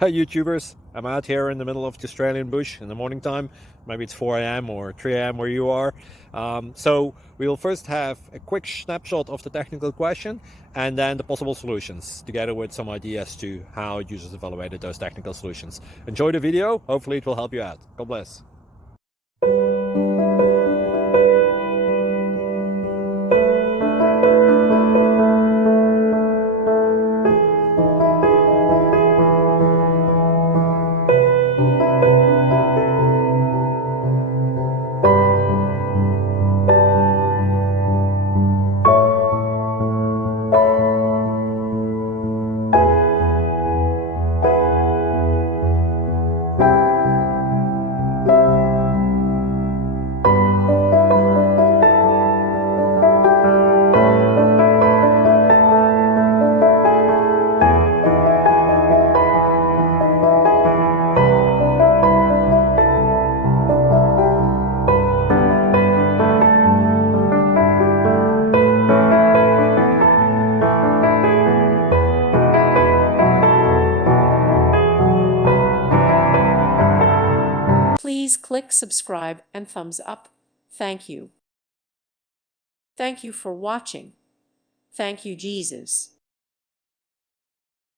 Hey YouTubers, I'm out here in the middle of the Australian bush in the morning time. Maybe it's 4 a.m. or 3 a.m. where you are. So we'll first have a quick snapshot of the technical question and then the possible solutions, together with some ideas to how users evaluated those technical solutions. Enjoy the video, hopefully it will help you out. God bless. Please click subscribe and thumbs up. Thank you. Thank you for watching. Thank you, Jesus.